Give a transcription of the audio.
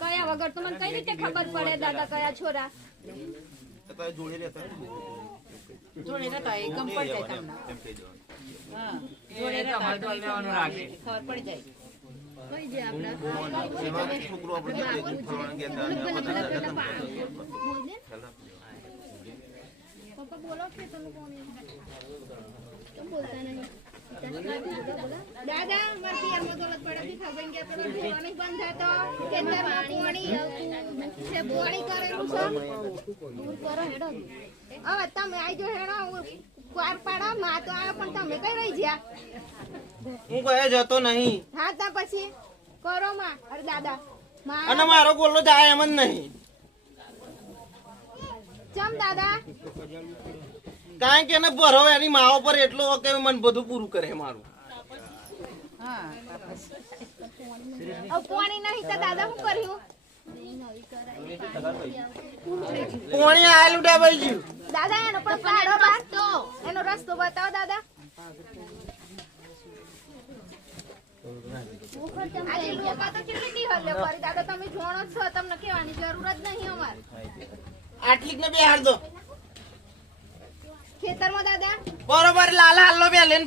કયા વગર તો મને કઈ રીતે ખબર પડે દાદા કયા છોરા જોડે રહેતા એકદમ પડી જાય તમને. હા જોડે રહેતા ખબર પડી જાય. કઈ જે આપડા છોકરો આપણે પપ્પા બોલો કે તમે કોણ કેમ બોલતા નહીં દાદા મારી પિયરમાં દોલત પડે ખબર કે પેલો જોવાની બંધ થતો ખેતરમાં પાણી છે પાણી કરેલું છે દૂર કરો હેડો હવે તમે આજો હેડો વાર પાડા માં તો આવે પણ તમે કઈ રહી ગયા હું કયા જતો નહીં. હા તા પછી કરો માં અરે દાદા અને મારો ગોલ્લો જાય એમ જ નહીં. ચમ દાદા કારણ કે એને ભરો એની માઓ પર એટલો કે મને બધું પૂરું કરે મારું. હા પાણી નહીં તો દાદા શું કર્યું પોણી આયલું ડબાઈ ગયું. દાદા એનો પણ કાઢો રસ્તો એનો રસ્તો બતાવો દાદા આજે લોકો તો કેટલી હલ્લે કરી દાદા તમે જોણો છો તમને કહેવાની જરૂર જ નહીં અમારે આટલીક ને બેહાડ દો ખેતરમાં દાદા બરોબર લાલ હાલો બે લઈને